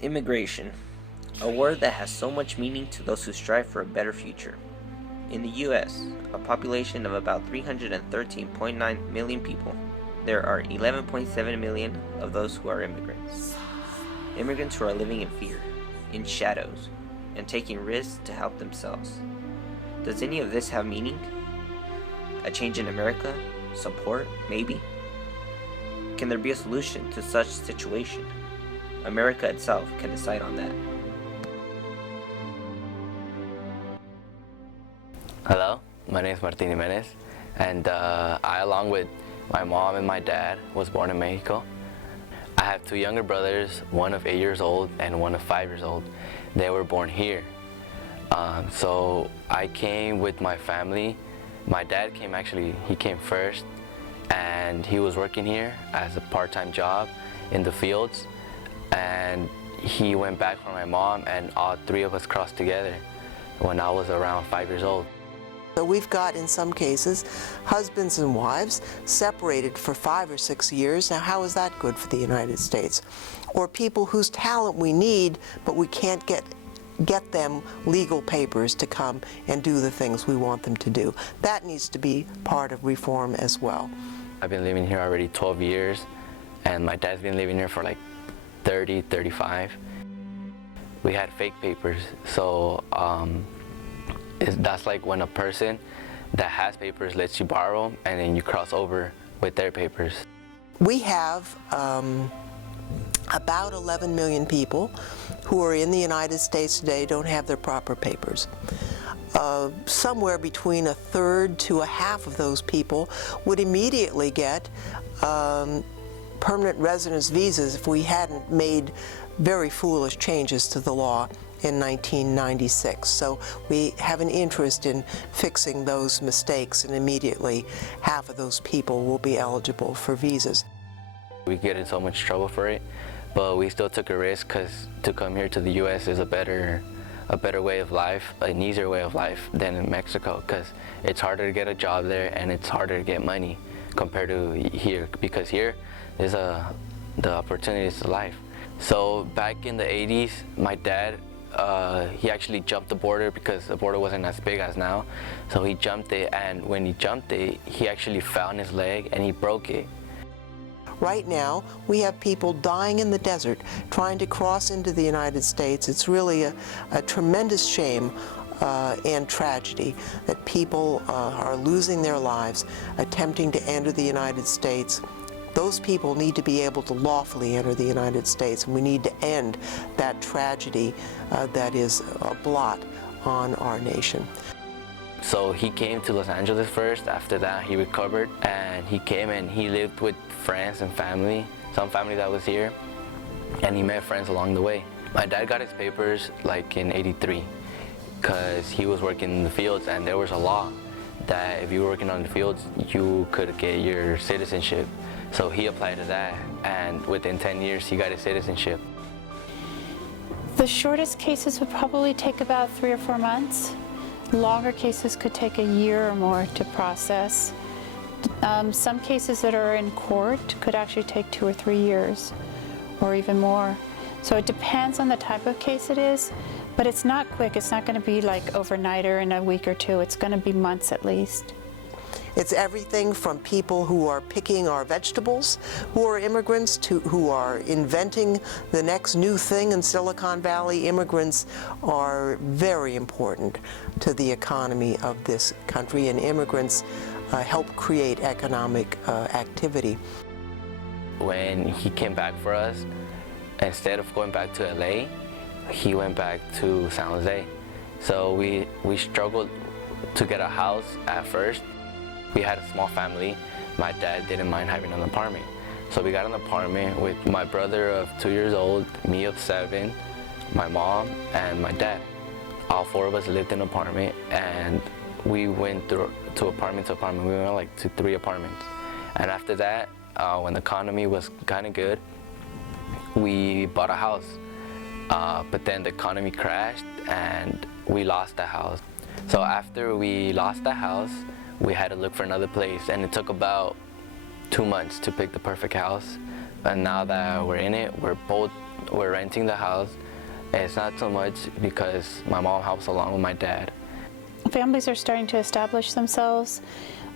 Immigration, a word that has so much meaning to those who strive for a better future. In the US, a population of about 313.9 million people, there are 11.7 million of those who are immigrants. Immigrants who are living in fear, in shadows, and taking risks to help themselves. Does any of this have meaning? A change in America? Support? Maybe? Can there be a solution to such situation? America itself can decide on that. Hello, my name is Martin Jimenez, and I, along with my mom and my dad, was born in Mexico. I have two younger brothers, one of 8 years old and one of 5 years old. They were born here. So I came with my family. My dad came he came first, and he was working here as a part-time job in the fields. And he went back for my mom, and all three of us crossed together when I was around 5 years old. So we've got, in some cases, husbands and wives separated for 5 or 6 years. Now, how is that good for the United States? Or people whose talent we need, but we can't get them legal papers to come and do the things we want them to do. That needs to be part of reform as well. I've been living here already 12 years, and my dad's been living here for like 30, 35. We had fake papers, so that's like when a person that has papers lets you borrow, and then you cross over with their papers. We have about 11 million people who are in the United States today don't have their proper papers. Somewhere between a third to a half of those people would immediately get permanent residence visas if we hadn't made very foolish changes to the law in 1996. So we have an interest in fixing those mistakes, and immediately half of those people will be eligible for visas. We get in so much trouble for it, but we still took a risk because to come here to the U.S. is a better way of life, an easier way of life than in Mexico, because it's harder to get a job there and it's harder to get money compared to here, because here is the opportunities to life. So back in the 80s, my dad, he actually jumped the border because the border wasn't as big as now. So he jumped it, and when he jumped it, he actually found his leg and he broke it. Right now, we have people dying in the desert trying to cross into the United States. It's really a tremendous shame and tragedy that people are losing their lives attempting to enter the United States. Those people need to be able to lawfully enter the United States, and we need to end that tragedy that is a blot on our nation. So he came to Los Angeles first. After that, he recovered, and he came and he lived with friends and family, some family that was here, and he met friends along the way. My dad got his papers like in '83 because he was working in the fields, and there was a law that if you were working on the fields, you could get your citizenship. So he applied to that, and within 10 years, he got his citizenship. The shortest cases would probably take about 3 or 4 months. Longer cases could take a year or more to process. Some cases that are in court could actually take 2 or 3 years, or even more. So it depends on the type of case it is, but it's not quick. It's not going to be like overnight or in a week or two. It's going to be months at least. It's everything from people who are picking our vegetables, who are immigrants, to who are inventing the next new thing in Silicon Valley. Immigrants are very important to the economy of this country, and immigrants help create economic activity. When he came back for us, instead of going back to LA, he went back to San Jose. So we struggled to get a house at first. We had a small family. My dad didn't mind having an apartment. So we got an apartment with my brother of 2 years old, me of 7, my mom, and my dad. All 4 of us lived in an apartment, and we went to apartment to apartment. We went like to 3 apartments. And after that, when the economy was kind of good, we bought a house. But then the economy crashed and we lost the house. So after we lost the house, we had to look for another place, and it took about 2 months to pick the perfect house. And now that we're in it, we're both we're renting the house. And it's not so much because my mom helps along with my dad. Families are starting to establish themselves,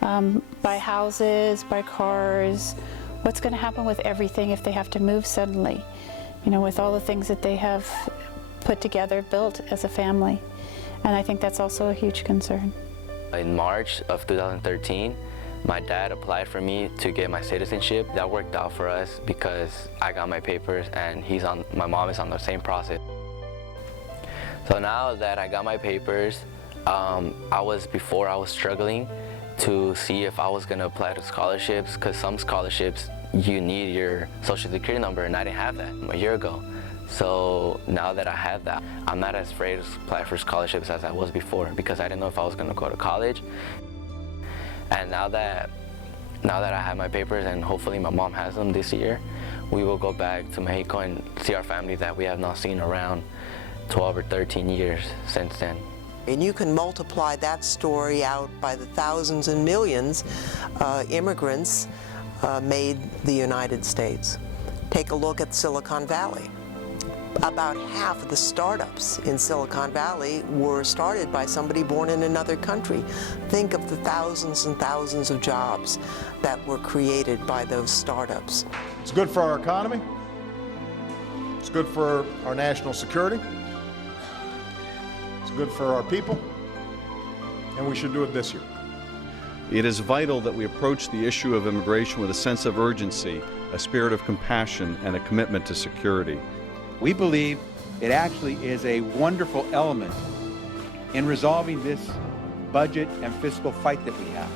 buy houses, buy cars. What's going to happen with everything if they have to move suddenly? You know, with all the things that they have put together, built as a family. And I think that's also a huge concern. In March of 2013, my dad applied for me to get my citizenship. That worked out for us because I got my papers and my mom is on the same process. So now that I got my papers, I was struggling to see if I was gonna apply to scholarships, because some scholarships you need your social security number, and I didn't have that a year ago. So now that I have that, I'm not as afraid to apply for scholarships as I was before, because I didn't know if I was gonna go to college. And now that I have my papers, and hopefully my mom has them this year, we will go back to Mexico and see our family that we have not seen around 12 or 13 years since then. And you can multiply that story out by the thousands and millions immigrants made the United States. Take a look at Silicon Valley. About half of the startups in Silicon Valley were started by somebody born in another country. Think of the thousands and thousands of jobs that were created by those startups. It's good for our economy. It's good for our national security. It's good for our people. And we should do it this year. It is vital that we approach the issue of immigration with a sense of urgency, a spirit of compassion, and a commitment to security. We believe it actually is a wonderful element in resolving this budget and fiscal fight that we have.